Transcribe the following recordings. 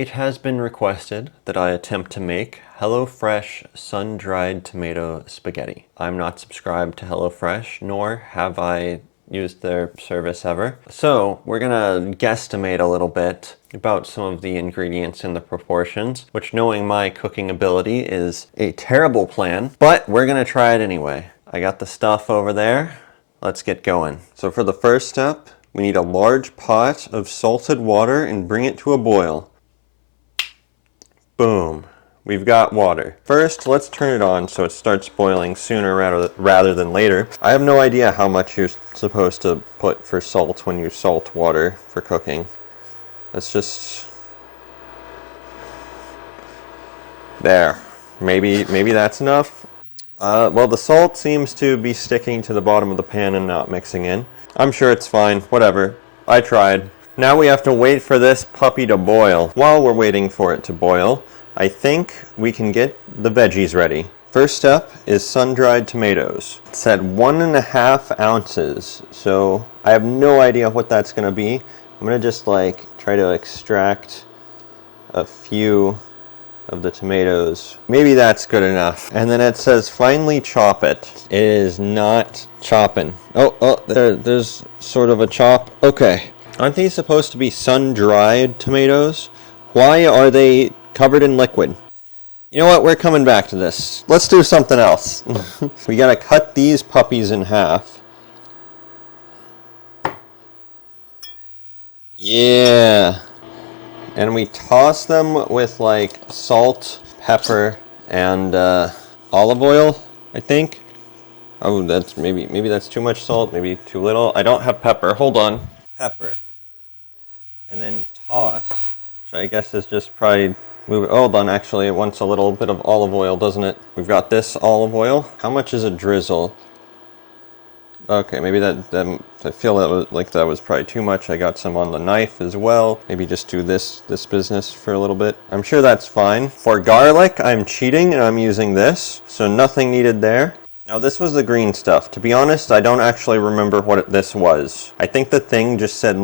It has been requested that I attempt to make HelloFresh Sun-Dried Tomato Spaghetti. I'm not subscribed to HelloFresh, nor have I used their service ever. So we're gonna guesstimate a little bit about some of the ingredients and the proportions, which, knowing my cooking ability, is a terrible plan, but we're gonna try it anyway. I got the stuff over there. Let's get going. So for the first step, we need a large pot of salted water and bring it to a boil. Boom. We've got water. First, let's turn it on so it starts boiling sooner rather than later. I have no idea how much you're supposed to put for salt when you salt water for cooking. Let's just... There. Maybe that's enough. Well, the salt seems to be sticking to the bottom of the pan and not mixing in. I'm sure it's fine. Whatever. I tried. Now we have to wait for this puppy to boil. While we're waiting for it to boil, I think we can get the veggies ready. First step is sun-dried tomatoes. It said 1.5 ounces, so I have no idea what that's gonna be. I'm gonna just try to extract a few of the tomatoes. Maybe that's good enough. And then it says finely chop it. It is not chopping. There's sort of a chop. Okay. Aren't these supposed to be sun-dried tomatoes? Why are they covered in liquid? You know what? We're coming back to this. Let's do something else. We gotta cut these puppies in half. Yeah. And we toss them with salt, pepper, and olive oil, I think. Oh, that's maybe that's too much salt, maybe too little. I don't have pepper. Hold on. Pepper. And then toss, which I guess is just probably move it. Hold on, actually, it wants a little bit of olive oil, doesn't it? We've got this olive oil. How much is a drizzle? Okay, maybe that I feel that was probably too much. I got some on the knife as well. Maybe just do this business for a little bit. I'm sure that's fine. For garlic, I'm cheating and I'm using this, so nothing needed there. Now this was the green stuff. To be honest, I don't actually remember what this was. I think the thing just said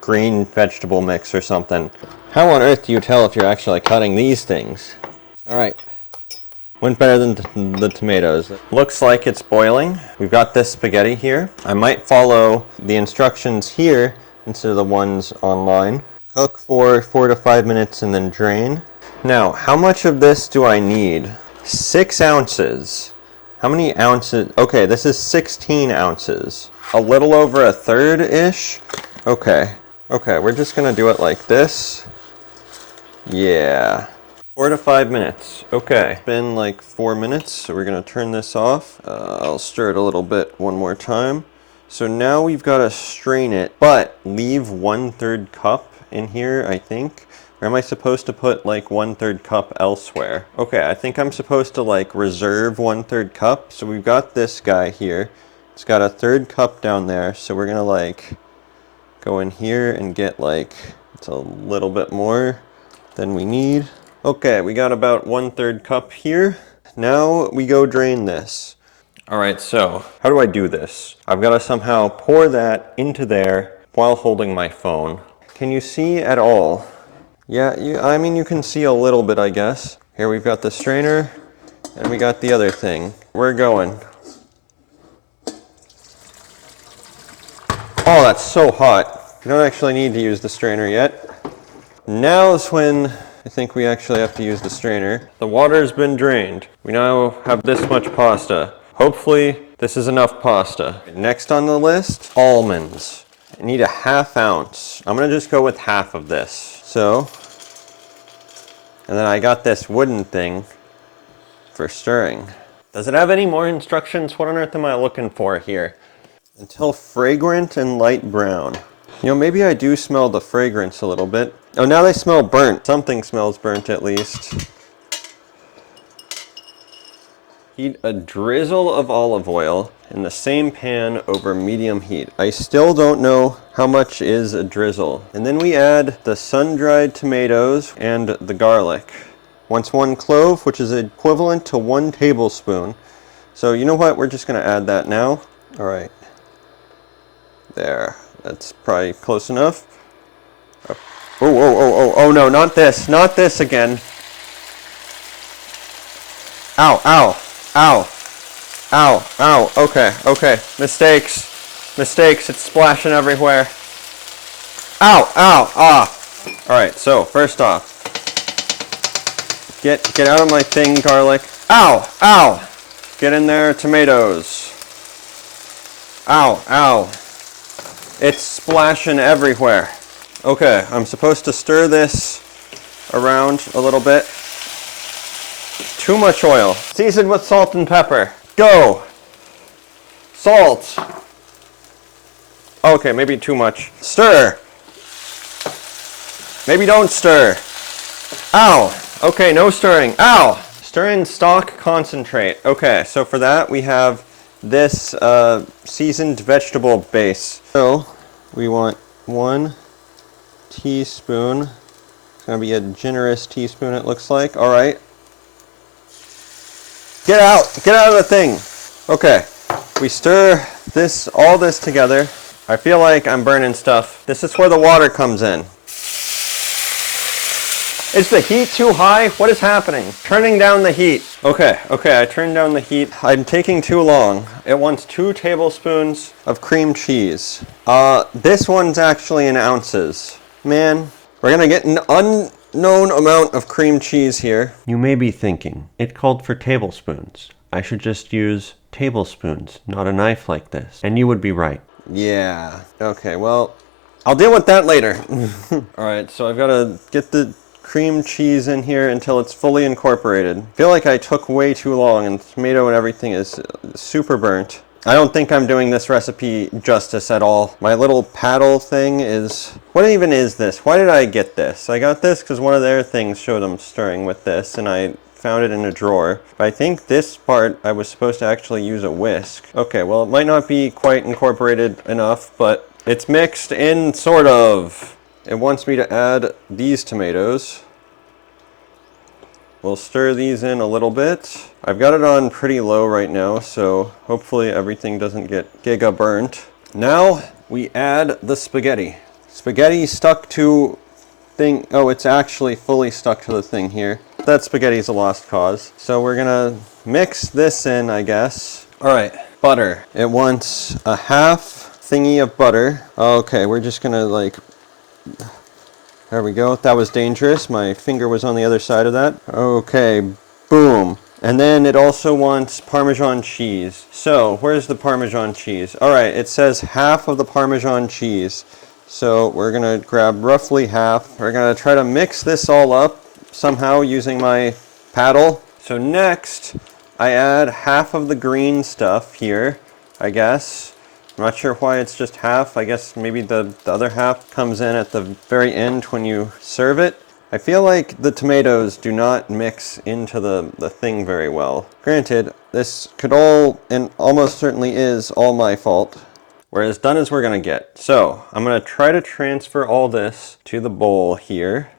green vegetable mix or something. How on earth do you tell if you're actually cutting these things? Alright. Went better than the tomatoes. Looks like it's boiling. We've got this spaghetti here. I might follow the instructions here instead of the ones online. Cook for 4 to 5 minutes and then drain. Now, how much of this do I need? 6 ounces. How many ounces? Okay, this is 16 ounces. A little over a third-ish? Okay, we're just gonna do it like this. Yeah. 4 to 5 minutes. Okay. It's been 4 minutes, so we're gonna turn this off. I'll stir it a little bit one more time. So now we've gotta strain it, but leave 1/3 cup in here, I think. Or am I supposed to put 1/3 cup elsewhere? Okay, I think I'm supposed to reserve 1/3 cup. So we've got this guy here. It's got a 1/3 cup down there. So we're gonna go in here and get it's a little bit more than we need. Okay, we got about 1/3 cup here. Now we go drain this. All right, so how do I do this? I've got to somehow pour that into there while holding my phone. Can you see at all? Yeah, I mean, you can see a little bit, I guess. Here we've got the strainer, and we got the other thing. We're going. Oh, that's so hot. You don't actually need to use the strainer yet. Now's when I think we actually have to use the strainer. The water's been drained. We now have this much pasta. Hopefully, this is enough pasta. Next on the list, almonds. I need a 1/2 ounce. I'm gonna just go with half of this. So, and then I got this wooden thing for stirring. Does it have any more instructions? What on earth am I looking for here? Until fragrant and light brown. You know, maybe I do smell the fragrance a little bit. Oh, now they smell burnt. Something smells burnt at least. Heat a drizzle of olive oil in the same pan over medium heat. I still don't know how much is a drizzle. And then we add the sun-dried tomatoes and the garlic. Once 1 clove, which is equivalent to 1 tablespoon. So you know what? We're just gonna add that now. All right. There. That's probably close enough. Oh no, not this. Not this again. Ow, ow, ow, ow, ow. Okay. Mistakes. Mistakes. It's splashing everywhere. Ow, ow, ah. Alright, so first off, get out of my thing, garlic. Ow, ow. Get in there, tomatoes. Ow, ow. It's splashing everywhere. Okay, I'm supposed to stir this around a little bit. Too much oil. Seasoned with salt and pepper. Go! Salt. Okay, maybe too much. Stir. Maybe don't stir. Ow! Okay, no stirring. Ow! Stir in stock concentrate. Okay, so for that we have this seasoned vegetable base. So we want 1 teaspoon. It's going to be a generous teaspoon, it looks like. All right. Get out! Get out of the thing! Okay. We stir all this together. I feel like I'm burning stuff. This is where the water comes in. Is the heat too high? What is happening? Turning down the heat. Okay, I turned down the heat. I'm taking too long. It wants 2 tablespoons of cream cheese. This one's actually in ounces. Man, we're gonna get an unknown amount of cream cheese here. You may be thinking, it called for tablespoons. I should just use tablespoons, not a knife like this. And you would be right. Yeah, okay, well, I'll deal with that later. Alright, so I've gotta get the cream cheese in here until it's fully incorporated. I feel like I took way too long and the tomato and everything is super burnt. I don't think I'm doing this recipe justice at all. My little paddle thing is... What even is this? Why did I get this? I got this because one of their things showed them stirring with this and I found it in a drawer. But I think this part I was supposed to actually use a whisk. Okay, well it might not be quite incorporated enough, but it's mixed in, sort of. It wants me to add these tomatoes. We'll stir these in a little bit. I've got it on pretty low right now, so hopefully everything doesn't get giga burnt. Now we add the spaghetti. Spaghetti stuck to thing. Oh, it's actually fully stuck to the thing here. That spaghetti's a lost cause. So we're gonna mix this in, I guess. All right, butter. It wants a half thingy of butter. Okay, we're just gonna like... There we go. That was dangerous. My finger was on the other side of that. Okay, boom. And then it also wants Parmesan cheese. So, where's the Parmesan cheese? Alright, it says half of the Parmesan cheese. So, we're going to grab roughly half. We're going to try to mix this all up somehow using my paddle. So next, I add half of the green stuff here, I guess. I'm not sure why it's just half. I guess maybe the other half comes in at the very end when you serve it. I feel like the tomatoes do not mix into the thing very well. Granted, this could all, and almost certainly is, all my fault. We're as done as we're gonna get. So, I'm gonna try to transfer all this to the bowl here.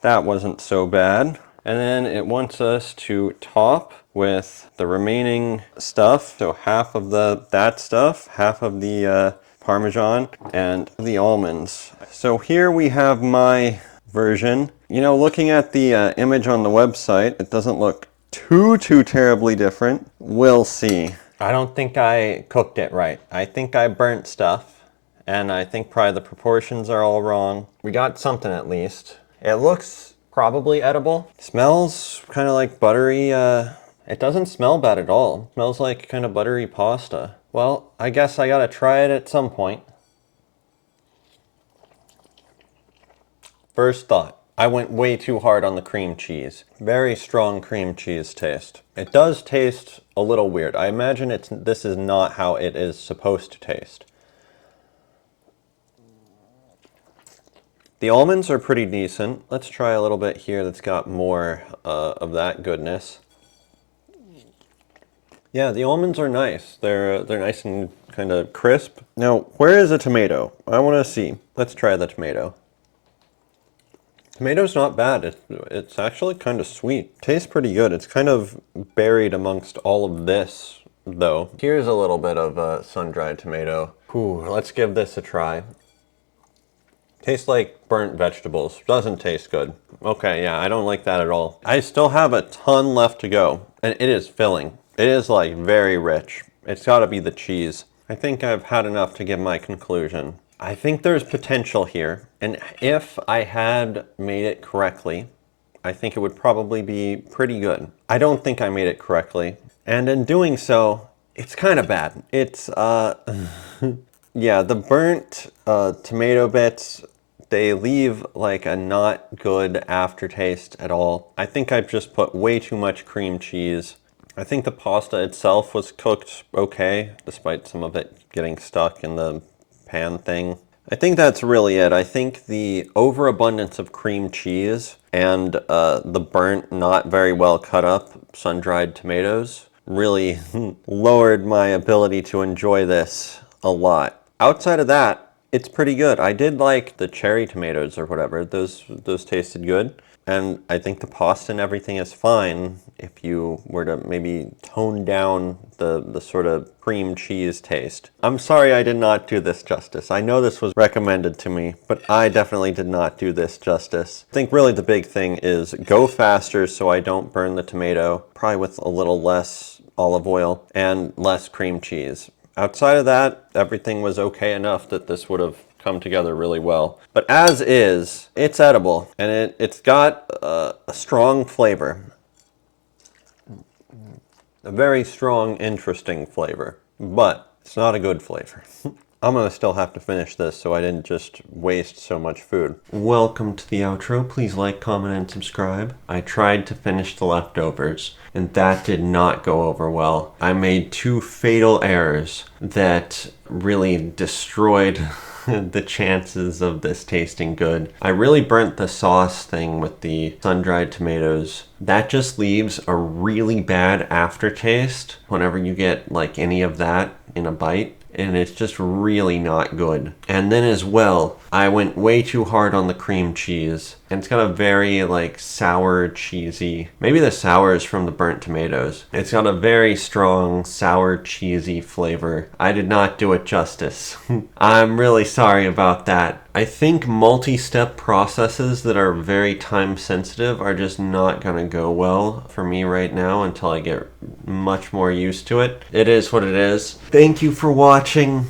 That wasn't so bad. And then it wants us to top with the remaining stuff. So half of that stuff, half of the Parmesan, and the almonds. So here we have my version. You know, looking at the image on the website, it doesn't look too terribly different. We'll see. I don't think I cooked it right. I think I burnt stuff, and I think probably the proportions are all wrong. We got something at least. It looks probably edible. Smells kind of like buttery, it doesn't smell bad at all. It smells like kind of buttery pasta. Well, I guess I gotta try it at some point. First thought, I went way too hard on the cream cheese. Very strong cream cheese taste. It does taste a little weird. I imagine this is not how it is supposed to taste. The almonds are pretty decent. Let's try a little bit here that's got more of that goodness. Yeah, the almonds are nice. They're nice and kind of crisp. Now, where is a tomato? I want to see. Let's try the tomato. Tomato's not bad. It's actually kind of sweet. Tastes pretty good. It's kind of buried amongst all of this, though. Here's a little bit of sun-dried tomato. Ooh, let's give this a try. Tastes like burnt vegetables. Doesn't taste good. Okay, yeah, I don't like that at all. I still have a ton left to go, and it is filling. It is like very rich. It's gotta be the cheese. I think I've had enough to give my conclusion. I think there's potential here, and if I had made it correctly, I think it would probably be pretty good. I don't think I made it correctly, and in doing so, it's kind of bad. It's, yeah, the burnt tomato bits, they leave like a not good aftertaste at all. I think I've just put way too much cream cheese. I think the pasta itself was cooked okay, despite some of it getting stuck in the pan thing. I think that's really it. I think the overabundance of cream cheese and the burnt, not very well cut up sun-dried tomatoes really lowered my ability to enjoy this a lot. Outside of that, it's pretty good. I did like the cherry tomatoes or whatever. Those tasted good. And I think the pasta and everything is fine if you were to maybe tone down the sort of cream cheese taste. I'm sorry I did not do this justice. I know this was recommended to me, but I definitely did not do this justice. I think really the big thing is go faster so I don't burn the tomato, probably with a little less olive oil and less cream cheese. Outside of that, everything was okay enough that this would have come together really well. But as is, it's edible, and it's got a strong flavor. A very strong, interesting flavor, but it's not a good flavor. I'm gonna still have to finish this so I didn't just waste so much food. Welcome to the outro. Please like, comment, and subscribe. I tried to finish the leftovers, and that did not go over well. I made two fatal errors that really destroyed the chances of this tasting good. I really burnt the sauce thing with the sun-dried tomatoes. That just leaves a really bad aftertaste whenever you get like any of that in a bite. And it's just really not good. And then as well, I went way too hard on the cream cheese. And it's got a very like sour, cheesy, maybe the sour is from the burnt tomatoes. It's got a very strong, sour, cheesy flavor. I did not do it justice. I'm really sorry about that. I think multi-step processes that are very time sensitive are just not gonna go well for me right now until I get much more used to it. It is what it is. Thank you for watching.